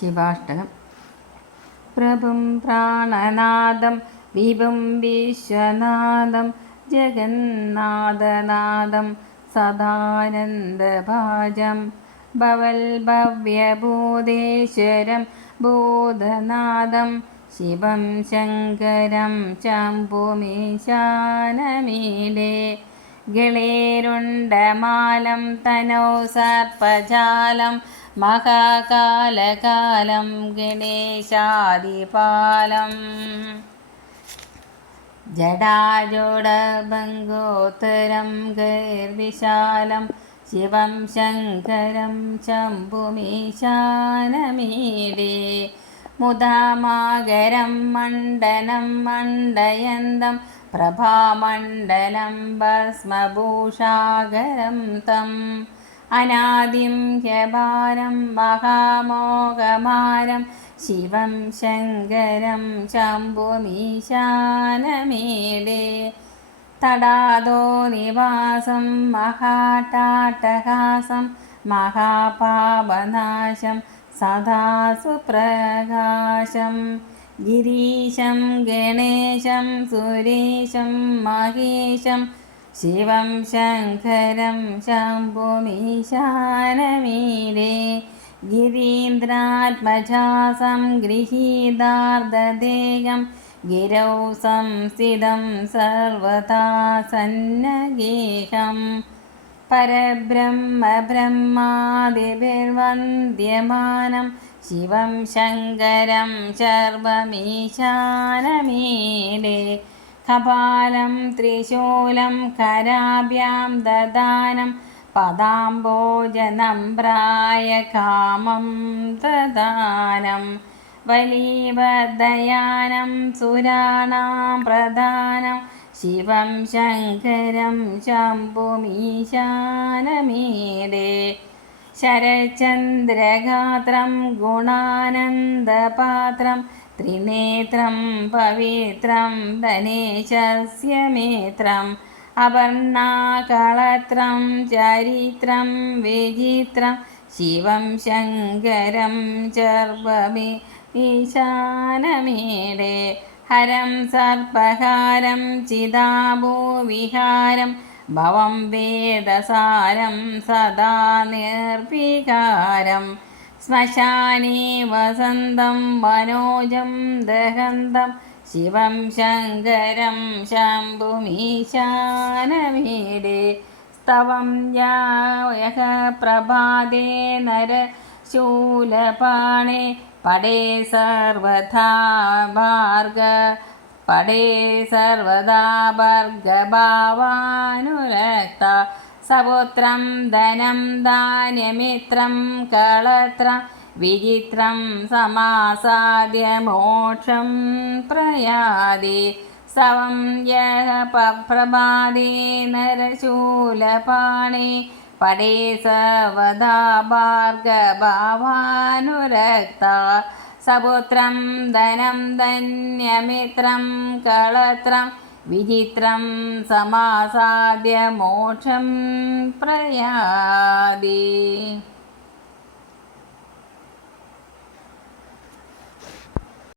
ശിവാഷ്ടകം. പ്രഭും പ്രാണനാദം വിഭും വിശ്വനാദം ജഗന്നാഥനാദം സദാനന്ദഭാജം. ഭവൽഭവ്യഭൂതേശ്വരം ഭൂതനാദം ശിവം ശങ്കരം ചമ്പുമീശാനമീലേ ഗളേരുണ്ടമാലം തനോ സർപ്പജാലം महाकालकालं गणेशादिपालम् जडाजोडभङ्गोत्तरं गैर्विशालं शिवं शङ्करं शम्भुमीशानमीडे मुदा मागरं मण्डनं मण्डयन्तं प्रभामण्डलं भस्मभूषागरं तम् അനാദിം ഹ്യഭാരം മഹാമോഹമാരം ശിവം ശങ്കരം ശംഭുമീശാനമേടേ തടാതോ നിവാസം മഹാട്ടാട്ടഹാസം മഹാപാപനാശം സദാ സുപ്രകാശം ഗിരീശം ഗണേശം സുരേശം മഹേശം ശിവം ശങ്കരം ശംഭുമീശാനമീരേ ഗിരീന്ദ്രാത്മജാസം ഗൃഹീതാർദ്ധദേഹം ഗിരൗ സംസ്ഥിതം സർവതാ സന്നഗേഹം. പരബ്രഹ്മബ്രഹ്മാദിഭിർവന്ദ്യമാനം ശിവം ശങ്കരം ശർവമീശാനമീലേ കപാലം ത്രിശൂലം കരാഭ്യാം ദദാനം പദാംബോജനമ്പ്രായ കാമം ദദാനം വലീവദയാനം സുരാണാം പ്രധാനം ശിവം ശങ്കരം ശംഭുമീശാനമീരേ ശരചന്ദ്രഗാത്രം ഗുണാനന്ദപാത്രം ത്രിനേത്രം പവിത്രം ധനേശസ്യ മേത്രം അപർണാകളത്രം ചരിത്രം വിചിത്രം ശിവം ശങ്കരം ചർവമി ഈശാനമീടേ. ഹരം സർപ്പഹാരം ചിതാഭൂവിഹാരം ഭവം വേദസാരം സദാ നിർവികാരം. ശ്മശാനേ വസന്തം വനോജം ദഹന്തം ശിവം ശങ്കരം ശംഭുമീശാനമീടേ. സ്തവം യായക പ്രഭാതേ നര ശൂലപാണേ. പടേ സർവഥാ ഭാർഗ പടേ സർവദാ ഭർഗഭാവാനുരക്ത സപുത്രം ധനം ധാന്യമിത്രം കളത്രം വിചിത്രം സമാസാദ്യ മോക്ഷം പ്രയാതി സവം യഹ പ്രഭാതേ നരശൂലപാണി പടേ സർവദാ ഭാർഗഭാവാനുരക്ത സപുത്രം ധനം ധന്യമിത്രം കളത്രം विचित्रं समासाद्य मोक्षं प्रयादि